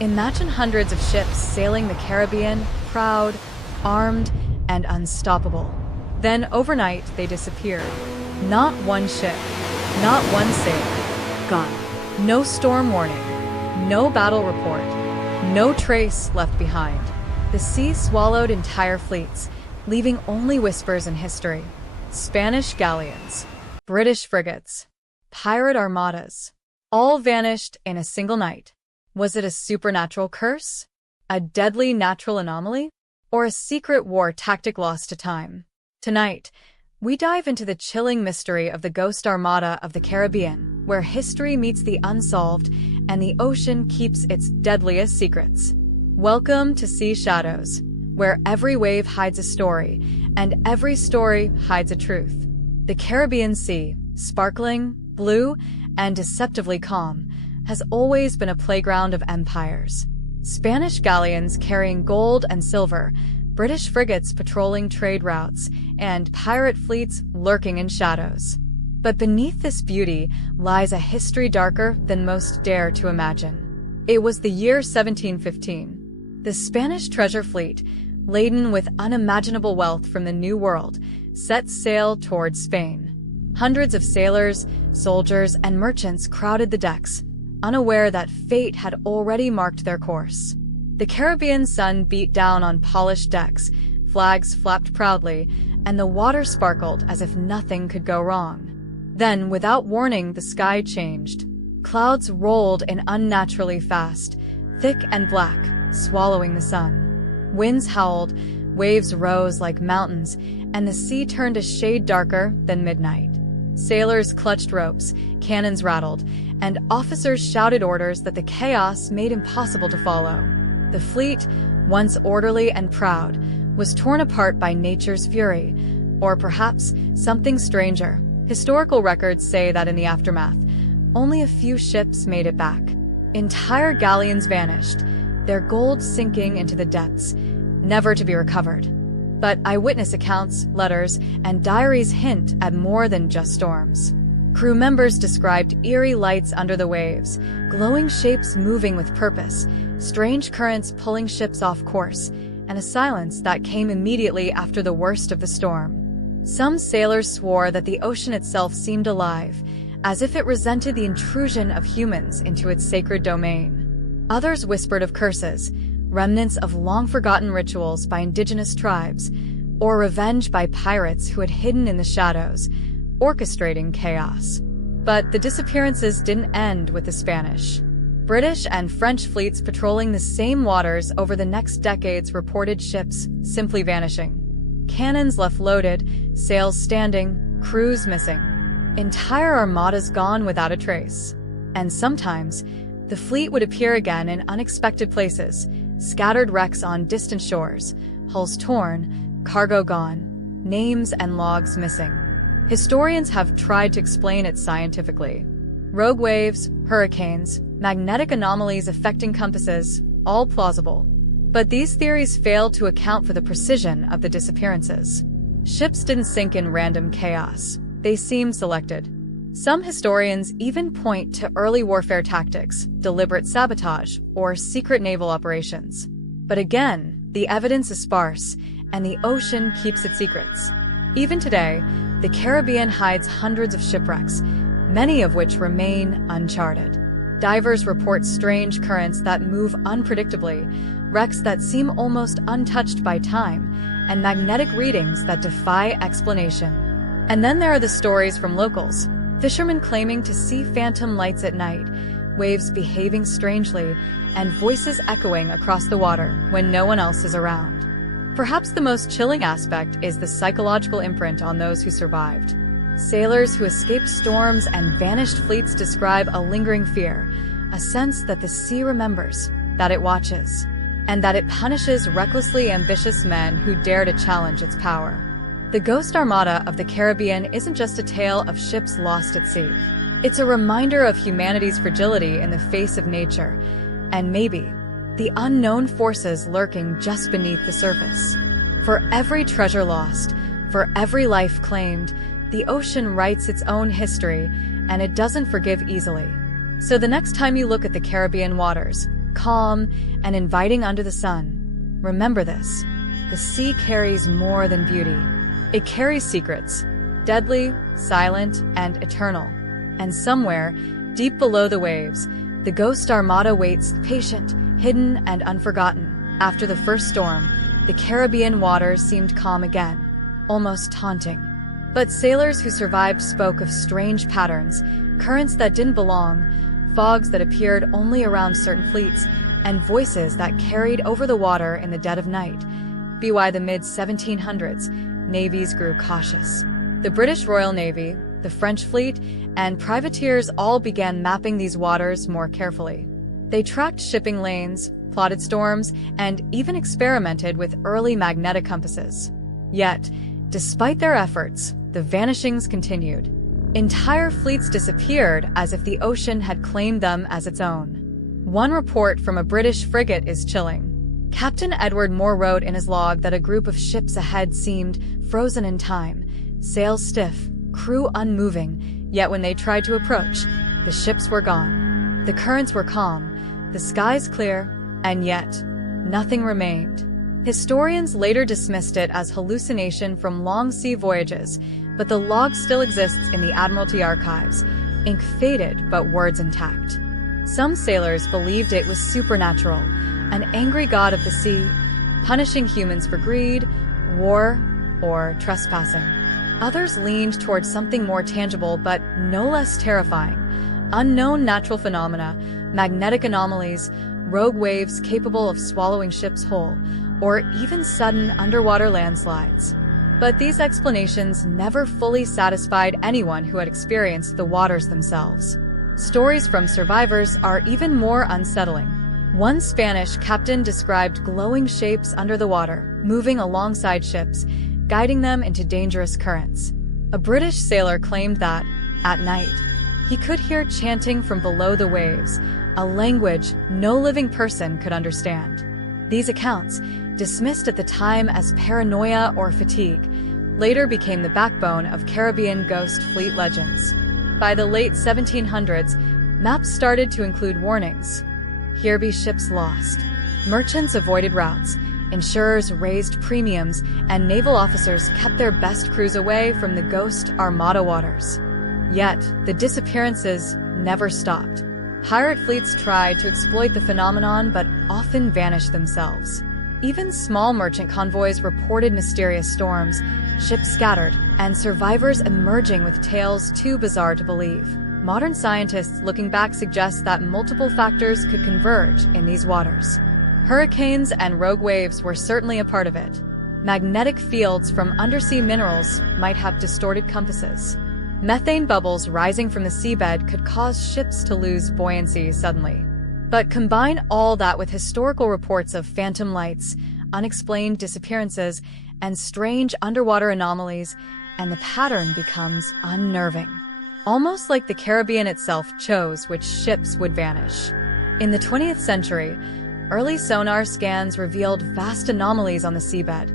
Imagine hundreds of ships sailing the Caribbean, proud, armed, and unstoppable. Then overnight, they disappeared. Not one ship, not one sailor, gone. No storm warning, no battle report, no trace left behind. The sea swallowed entire fleets, leaving only whispers in history. Spanish galleons, British frigates, pirate armadas, all vanished in a single night. Was it a supernatural curse? A deadly natural anomaly? Or a secret war tactic lost to time? Tonight, we dive into the chilling mystery of the Ghost Armada of the Caribbean, where history meets the unsolved and the ocean keeps its deadliest secrets. Welcome to Sea Shadows, where every wave hides a story, and every story hides a truth. The Caribbean Sea, sparkling, blue, and deceptively calm, has always been a playground of empires. Spanish galleons carrying gold and silver, British frigates patrolling trade routes, and pirate fleets lurking in shadows. But beneath this beauty lies a history darker than most dare to imagine. It was the year 1715. The Spanish treasure fleet, laden with unimaginable wealth from the New World, set sail towards Spain. Hundreds of sailors, soldiers, and merchants crowded the decks, unaware that fate had already marked their course. The Caribbean sun beat down on polished decks, flags flapped proudly, and the water sparkled as if nothing could go wrong. Then, without warning, the sky changed. Clouds rolled in unnaturally fast, thick and black, swallowing the sun. Winds howled, waves rose like mountains, and the sea turned a shade darker than midnight. Sailors clutched ropes, cannons rattled, and officers shouted orders that the chaos made impossible to follow. The fleet, once orderly and proud, was torn apart by nature's fury, or perhaps something stranger. Historical records say that in the aftermath, only a few ships made it back. Entire galleons vanished, their gold sinking into the depths, never to be recovered. But eyewitness accounts, letters, and diaries hint at more than just storms. Crew members described eerie lights under the waves, glowing shapes moving with purpose, strange currents pulling ships off course, and a silence that came immediately after the worst of the storm. Some sailors swore that the ocean itself seemed alive, as if it resented the intrusion of humans into its sacred domain. Others whispered of curses, remnants of long-forgotten rituals by indigenous tribes, or revenge by pirates who had hidden in the shadows, orchestrating chaos. But the disappearances didn't end with the Spanish. British and French fleets patrolling the same waters over the next decades reported ships simply vanishing. Cannons left loaded, sails standing, crews missing. Entire armadas gone without a trace. And sometimes, the fleet would appear again in unexpected places, scattered wrecks on distant shores, hulls torn, cargo gone, names and logs missing. Historians have tried to explain it scientifically. Rogue waves, hurricanes, magnetic anomalies affecting compasses, all plausible. But these theories fail to account for the precision of the disappearances. Ships didn't sink in random chaos. They seemed selected. Some historians even point to early warfare tactics, deliberate sabotage, or secret naval operations. But again, the evidence is sparse, and the ocean keeps its secrets. Even today, the Caribbean hides hundreds of shipwrecks, many of which remain uncharted. Divers report strange currents that move unpredictably, wrecks that seem almost untouched by time, and magnetic readings that defy explanation. And then there are the stories from locals, fishermen claiming to see phantom lights at night, waves behaving strangely, and voices echoing across the water when no one else is around. Perhaps the most chilling aspect is the psychological imprint on those who survived. Sailors who escaped storms and vanished fleets describe a lingering fear, a sense that the sea remembers, that it watches, and that it punishes recklessly ambitious men who dare to challenge its power. The Ghost Armada of the Caribbean isn't just a tale of ships lost at sea. It's a reminder of humanity's fragility in the face of nature, and maybe the unknown forces lurking just beneath the surface. For every treasure lost, for every life claimed, the ocean writes its own history, and it doesn't forgive easily. So the next time you look at the Caribbean waters, calm, and inviting under the sun. Remember this: the sea carries more than beauty. It carries secrets, deadly, silent, and eternal. And somewhere, deep below the waves, the Ghost Armada waits, patient, hidden, and unforgotten. After the first storm, the Caribbean waters seemed calm again, almost taunting. But sailors who survived spoke of strange patterns, currents that didn't belong, fogs that appeared only around certain fleets, and voices that carried over the water in the dead of night. By the mid-1700s, navies grew cautious. The British Royal Navy, the French fleet, and privateers all began mapping these waters more carefully. They tracked shipping lanes, plotted storms, and even experimented with early magnetic compasses. Yet, despite their efforts, the vanishings continued. Entire fleets disappeared as if the ocean had claimed them as its own. One report from a British frigate is chilling. Captain Edward Moore wrote in his log that a group of ships ahead seemed frozen in time, sails stiff, crew unmoving, yet when they tried to approach, the ships were gone. The currents were calm, the skies clear, and yet, nothing remained. Historians later dismissed it as hallucination from long sea voyages, but the log still exists in the Admiralty archives, ink faded but words intact. Some sailors believed it was supernatural, an angry god of the sea, punishing humans for greed, war, or trespassing. Others leaned towards something more tangible but no less terrifying: unknown natural phenomena, magnetic anomalies, rogue waves capable of swallowing ships whole, or even sudden underwater landslides. But these explanations never fully satisfied anyone who had experienced the waters themselves. Stories from survivors are even more unsettling. One Spanish captain described glowing shapes under the water, moving alongside ships, guiding them into dangerous currents. A British sailor claimed that, at night, he could hear chanting from below the waves, a language no living person could understand. These accounts, dismissed at the time as paranoia or fatigue, later became the backbone of Caribbean ghost fleet legends. By the late 1700s, maps started to include warnings. Here be ships lost. Merchants avoided routes, insurers raised premiums, and naval officers kept their best crews away from the Ghost Armada waters. Yet, the disappearances never stopped. Pirate fleets tried to exploit the phenomenon but often vanished themselves. Even small merchant convoys reported mysterious storms, ships scattered, and survivors emerging with tales too bizarre to believe. Modern scientists looking back suggest that multiple factors could converge in these waters. Hurricanes and rogue waves were certainly a part of it. Magnetic fields from undersea minerals might have distorted compasses. Methane bubbles rising from the seabed could cause ships to lose buoyancy suddenly. But combine all that with historical reports of phantom lights, unexplained disappearances, and strange underwater anomalies, and the pattern becomes unnerving. Almost like the Caribbean itself chose which ships would vanish. In the 20th century, early sonar scans revealed vast anomalies on the seabed,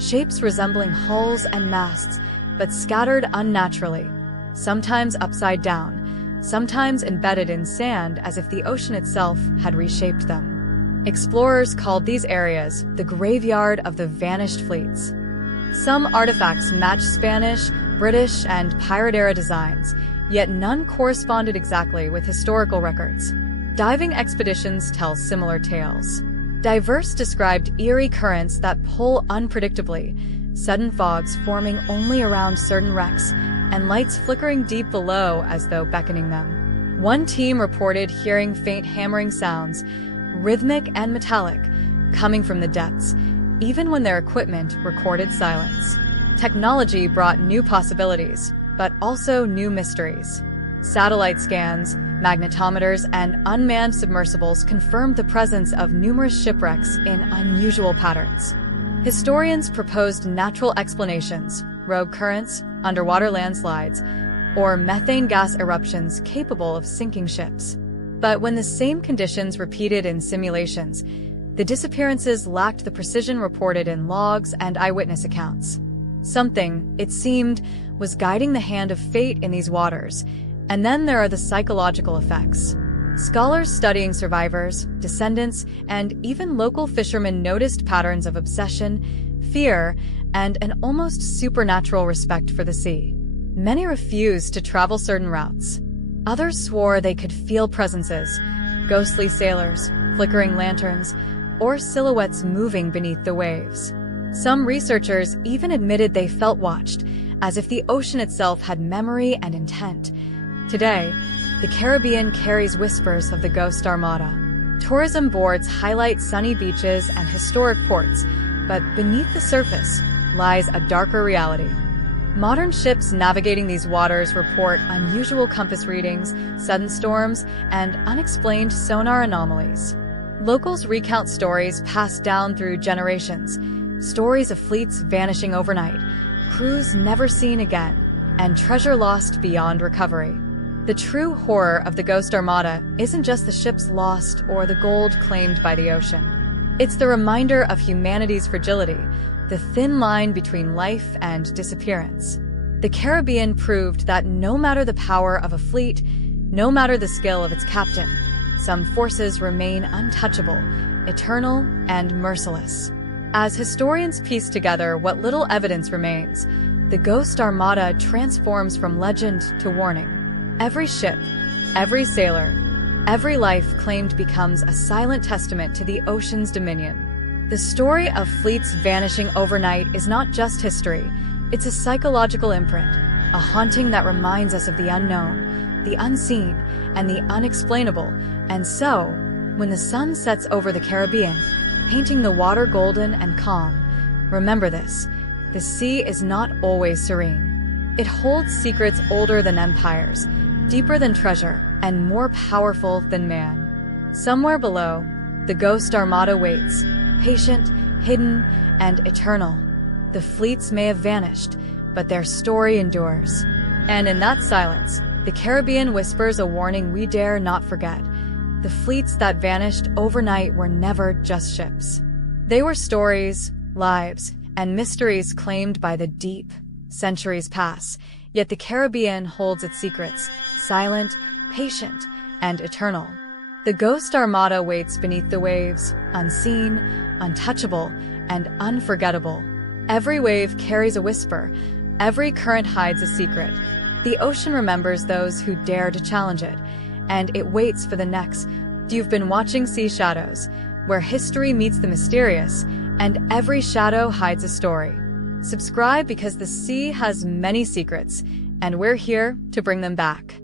shapes resembling hulls and masts, but scattered unnaturally, sometimes upside down, sometimes embedded in sand as if the ocean itself had reshaped them. Explorers called these areas the graveyard of the vanished fleets. Some artifacts match Spanish, British, and pirate-era designs, yet none corresponded exactly with historical records. Diving expeditions tell similar tales. Diverse described eerie currents that pull unpredictably, sudden fogs forming only around certain wrecks, and lights flickering deep below as though beckoning them. One team reported hearing faint hammering sounds, rhythmic and metallic, coming from the depths, even when their equipment recorded silence. Technology brought new possibilities, but also new mysteries. Satellite scans, magnetometers, and unmanned submersibles confirmed the presence of numerous shipwrecks in unusual patterns. Historians proposed natural explanations: rogue currents, underwater landslides, or methane gas eruptions capable of sinking ships. But when the same conditions repeated in simulations, the disappearances lacked the precision reported in logs and eyewitness accounts. Something, it seemed, was guiding the hand of fate in these waters. And then there are the psychological effects. Scholars studying survivors, descendants, and even local fishermen noticed patterns of obsession, fear, and an almost supernatural respect for the sea. Many refused to travel certain routes. Others swore they could feel presences, ghostly sailors, flickering lanterns, or silhouettes moving beneath the waves. Some researchers even admitted they felt watched, as if the ocean itself had memory and intent. Today, the Caribbean carries whispers of the Ghost Armada. Tourism boards highlight sunny beaches and historic ports, but beneath the surface lies a darker reality. Modern ships navigating these waters report unusual compass readings, sudden storms, and unexplained sonar anomalies. Locals recount stories passed down through generations, stories of fleets vanishing overnight, crews never seen again, and treasure lost beyond recovery. The true horror of the Ghost Armada isn't just the ships lost or the gold claimed by the ocean. It's the reminder of humanity's fragility, the thin line between life and disappearance. The Caribbean proved that no matter the power of a fleet, no matter the skill of its captain, some forces remain untouchable, eternal, and merciless. As historians piece together what little evidence remains, the Ghost Armada transforms from legend to warning. Every ship, every sailor, every life claimed becomes a silent testament to the ocean's dominion. The story of fleets vanishing overnight is not just history, it's a psychological imprint, a haunting that reminds us of the unknown, the unseen, and the unexplainable. And so, when the sun sets over the Caribbean, painting the water golden and calm, remember this: the sea is not always serene. It holds secrets older than empires, deeper than treasure, and more powerful than man. Somewhere below, the Ghost Armada waits, patient, hidden, and eternal. The fleets may have vanished, but their story endures. And in that silence, the Caribbean whispers a warning we dare not forget. The fleets that vanished overnight were never just ships. They were stories, lives, and mysteries claimed by the deep. Centuries pass, yet the Caribbean holds its secrets, silent, patient, and eternal. The Ghost Armada waits beneath the waves, unseen, untouchable, and unforgettable. Every wave carries a whisper, every current hides a secret. The ocean remembers those who dare to challenge it, and it waits for the next. You've been watching Sea Shadows, where history meets the mysterious, and every shadow hides a story. Subscribe because the sea has many secrets, and we're here to bring them back.